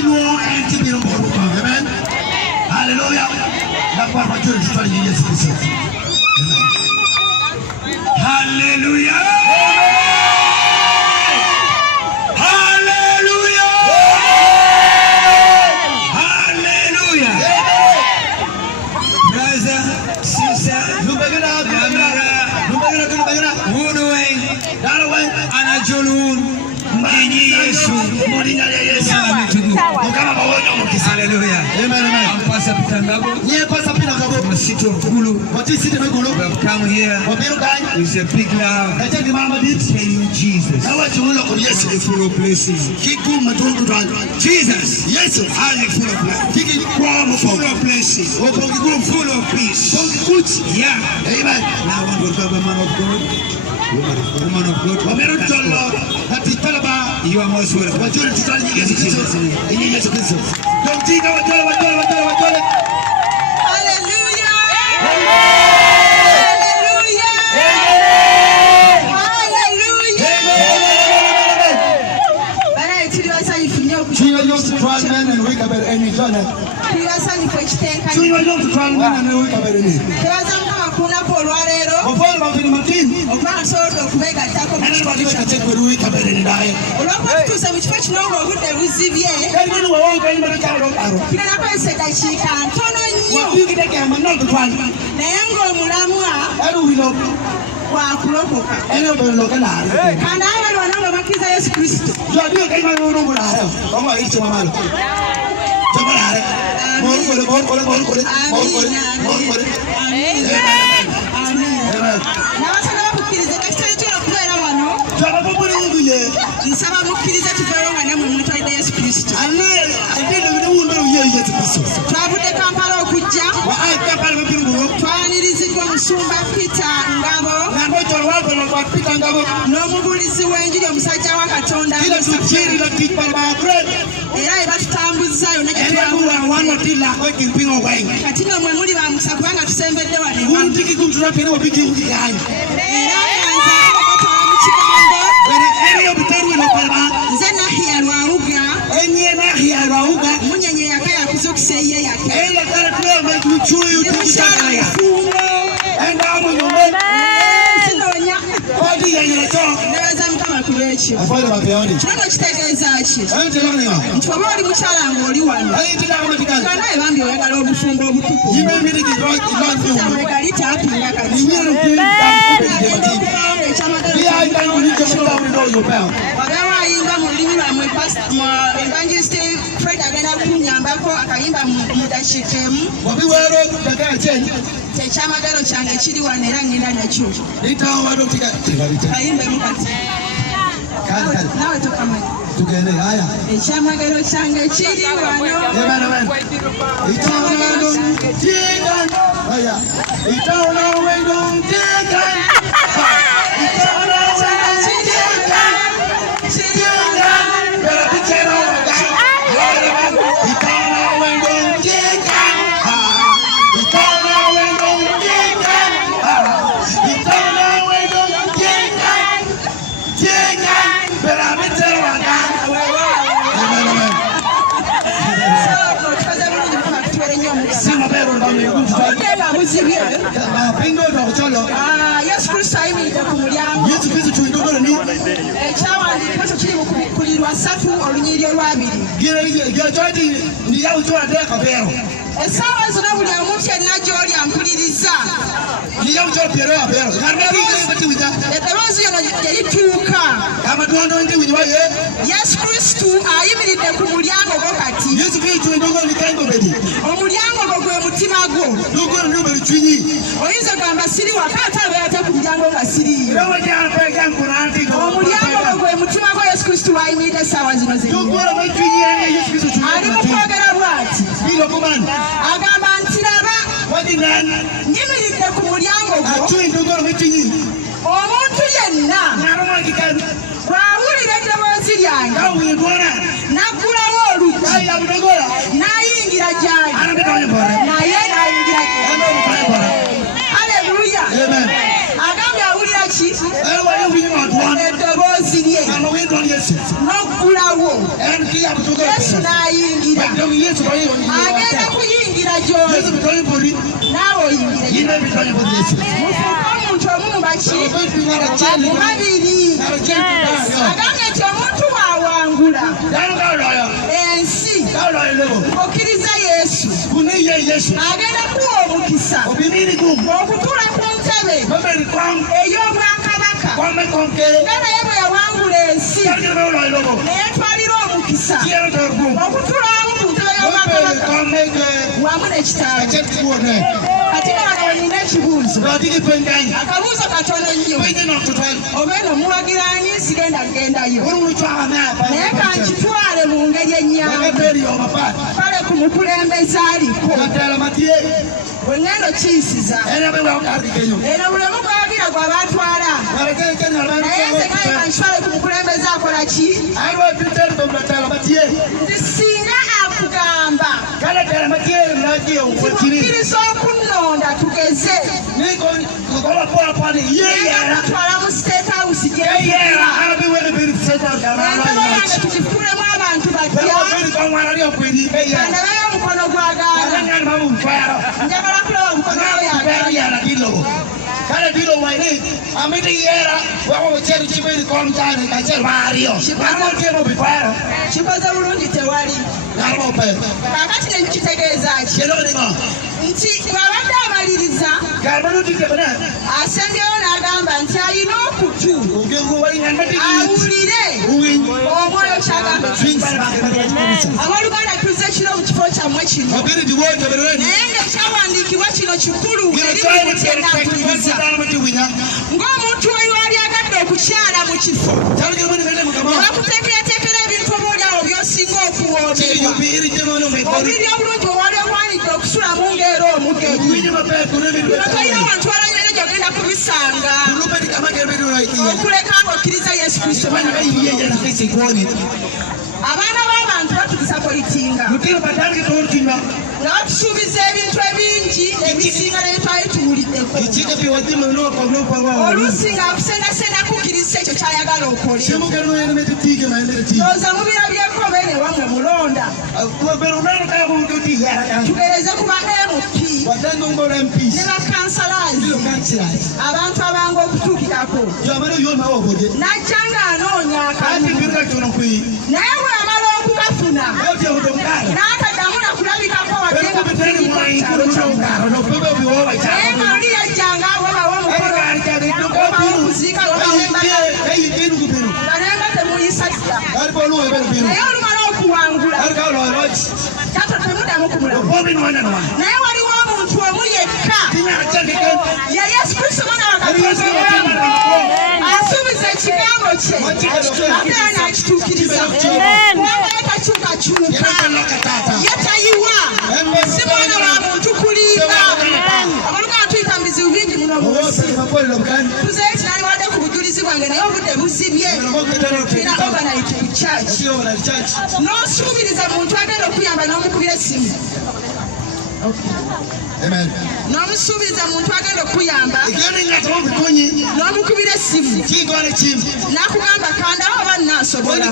Amen. Hallelujah. Hallelujah. Hallelujah. Hallelujah. Brother, sister, hallelujah. Amen. I'm Pastor Peter Ngabo. Come here with a big love. Tell you Jesus. Full of blessings. Jesus. Yes. Full of life. Full of blessings. Full of peace. Yeah. Amen. Now I want to talk about man of God. Woman of God. You are most welcome. Yes, Christ, I mean, yes, visit to the a child, because of you was suffering or need your rabbit. You're joining the outdoor deck of air. As far as I would have moved and not Jordan and put it in some. You don't talk your air. I'm not with that. The Rosie two car. I'm not going to do it. Yes, Christ, I even the Kumuliano Bokati. Yes, we do not only kind of it. Omuliano Mutimago. No good number 3. Or is a Gamba City or Kata Kumuliano City. No one can break down Omuliano Mutimago is Christ. I need a Savas. Don't go away 3 years. I don't forget about it. What did man? Give me the Kumuliano. I'm trying to go with you. Oh, to you now. Now we go Nakura. I am the Gola. Hallelujah. Amen. Agama Uriachi. And agenda kuyingira gy'oli naawe oyingire mufuuke omuntu omu mu baki mu babiri agambye nti omuntu bw'awangula ensi okkiriza Yesu agenda kuwa omukisa okutuula ku ntebe ey'obwakabaka nga naye bwe yawangula ensi neyetwalira omukisa okutuula wamu ku ntebe y'obwakabaka wamu n'ekitaawe ate nga wano wenina ekibuuzo akabuuzo katono nnyo oba eno muwagiranyi sigenda kugendayo naye kankitwale mu ngeri ennyangu kale ku mukulembeze aliko bwe ngendo kiyisiza era bulemu gwawagira gwe abatwala naye nze gaye kankitwale ku mukulembeze akola ki nti singa akugamba timukkiriza okunnonda tugeze atwala mu state house gyentebe yange tugifuulemu abantu batya kandabayo omukono gwagaana njagala kulaba omukono we yagaana kale dilo waine amete yera wako cheru chibiri komtani kachel mario kamo tiemo bifara kikoze bulungi tewali ngabo pe kakati ne kitegeeza keloni ngo nti babadde amaliriza gabano tikebana asembyeyo n'agamba nti alina okutu awulire omwoyo kyagamba abooluganda tuzze kiro mu kifo kyammwe kino naye ng'ekyawandiikibwa kino kikulu eri muntu yenna mpuliriza ng'omuntu oyo ali agadde okukyala mu kifo bakuteekerateekera ebintu obaoliawo by'osinga okuwoomerwa obuliri obulungi owali owanidde okusulamu ng'era omugenyi bino tolina wantu walanyene gy'ogenda kubisanga okuleka ng'okkiriza Yesu Kristo abaana b'abantu batugisa politinga nga batusuubiza ebintu ebingi ebisinga nebitwali tuwuliddeko oluusi ng'akusendasenda kukkiriza ekyo kyayagala okole oza mubirabyeko beene wamwe mulonda tugereze ku ba MP ne bakansalazi abantu abanga okutuukirako najja ng'anoonya akamu naye bwe amala okukafuna n'ataddamu nakulabikako wadde nga naye nga oli yajjanga wabawo omukono omuziika nga naye nga temuyisa dda naye olumala okuwangula tato temudamu kumulamu naye waliwo omuntu omu yekka ye Yesu Kristo mwana wa Katonda asuubiza ekigambo kye ate era n'akituukiriza kubanga yetakyukakyuka yetayiwa si mwana wa muntu kulimba abaluganda tuyita mu bizibu bingi muno mu nsi tuzeyo kinaliwadde ku bujulizi bwange naye obudde buzibye tulina overnight ku church n'osuubiriza muntu agenda okuyamba n'omukubira essimu n'omusuubiza muntu agenda okuyamba n'omukubira essimu n'akugamba kandawo oba naasobola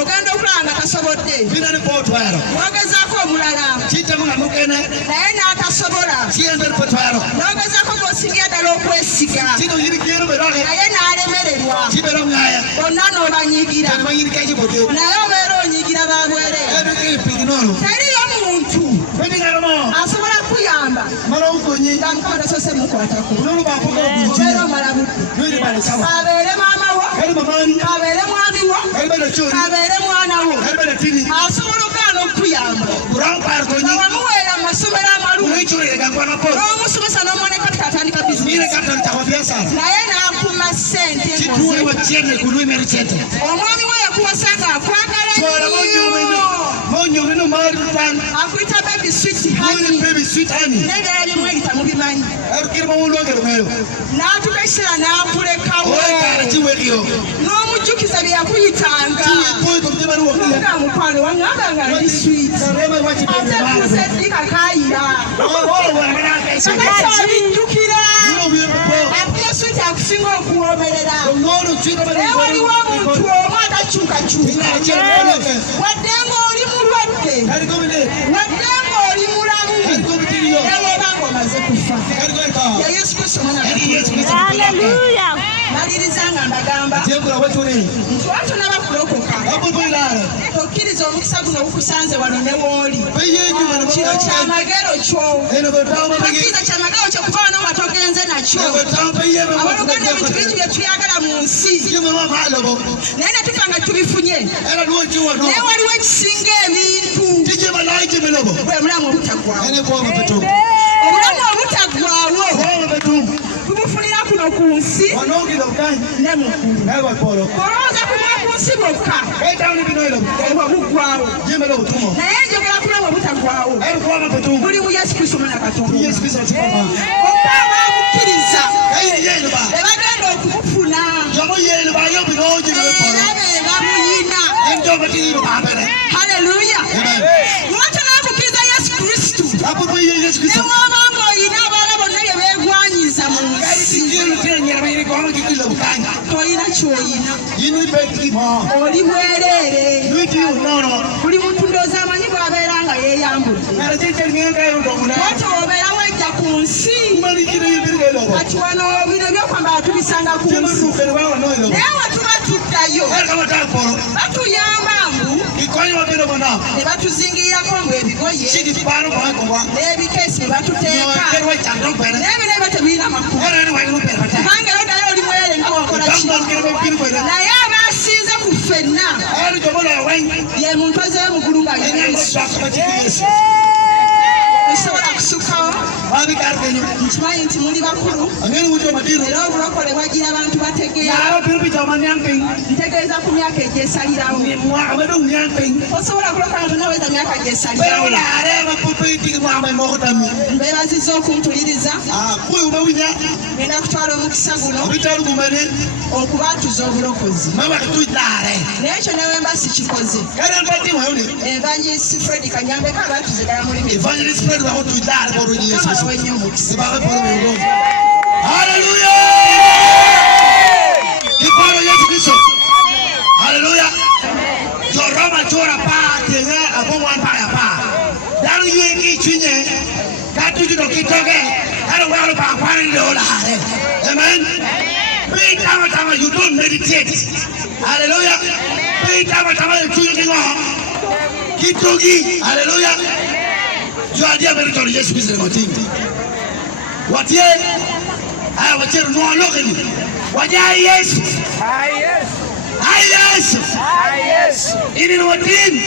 ogenda okulaba nga tasobodde n'ogezaako omulala naye n'atasobola n'ogezaako ng'osingira ddala okwesiga naye n'alemererwa bonna n'obanyigira naye obeera onyigira babwereera teriyo muntu asobola kuyamba nga Mukama tasoose mukwatako obeera omala budde abeere maama wo abeere mwami wo abeere mwana wo asobola ogaana okuyamba wamuweera mu masomero amalungi n'omusomesa n'omwoneka tutatandika bizinesi naye n'akuma ssente omwami we yakuwasanga akwagala nnyo akuyita baby sweet honey n'ebyala bimu eyita mubimanyi n'atuka ekiseera n'akulekawo n'omujjukiza bye yakuyitanga nga mukwano waŋŋamba nga ndi sweet ate kuusa eddika kaayira akakyalinjukira akuya sweet akusinga okuwoomerera naye waliwo omuntu omu atakyukakyuka wadde ng'oli mulwadde Ntwatu n'abakulokoka. Tokkiriza omukisa guno gukusanze wano ne wooli. Kino kyamagero kyo. Tokkiriza kyamagero kyo kuba wano nga togenze nakyo. Abooluganda ebintu bingi bye tuyagala mu nsi. Naye ne tufa nga tubifunye. Naye waliwo ekisinga ebintu. Bwe mulamu obutaggwaawo. Obulamu obutaggwaawo. Tubufunira kuno ku nsi ne mu ggulu. Olowooza kuba ku nsi bwokka obwo buggwaawo. Naye njogera ku bulamu obutaggwaawo buli mu Yesu Kristo Omwana wa Katonda. Oba abaamukkiriza be bagenda okubufuna era be bamuyina. Haleluya. Lwaki n'akukkiriza Yesu Kristo ne w'oba ng'oyina abaana bonna bye beegwanyiza mu nsi toyina ky'oyina, oli bwereere. Buli muntu ndowooza amanyi bw'abeera nga yeeyambudde. Lwaki obeera wejja ku nsi kati wano bino ebyokwambala tubisanga ku nsi naye wetuba tuddayo batuyamba mbu ne batuzingirirako mbu ebigoye n'ebikeesi ne batuteeka naye bino ebyo tebirina makulu kubanga era ddala oli mwerere nga wakola ki. Naye abaasinze ku ffenna ye muntu azeeyo mugulu nga Yesu. Esobola kusukkawo nkimanyi nti muli bakulu era obulokole bwagira abantu bategeera. Ntegeeza ku myaka egyesalirawo. Osobola kulokola nga tonaweza myaka gyesalirawo. Mbeebazizza okumpuliriza. Ngenda kutwala omukisa guno okubaatuza obulokozi. Naye ekyo ne wemba sikikoze. Evangelist Fred Kanyambeko abaatuze ddala mulimu. Hallelujah! Kiparo Yesu Kristo. Hallelujah! Joroma chora pa tenge abongwan pa ya pa. Daru yeki chinye katu jino kitoge. Daru walo pa kwani ndio la. Amen. Be tama you don't meditate. Hallelujah. Be tama you chinye kitogi. Hallelujah. You are dear very Yesu Kristo motingi. Watie aya wachero no lokeni. Wajai Yesu. Yesu. Ini ni watini.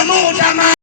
Amo utama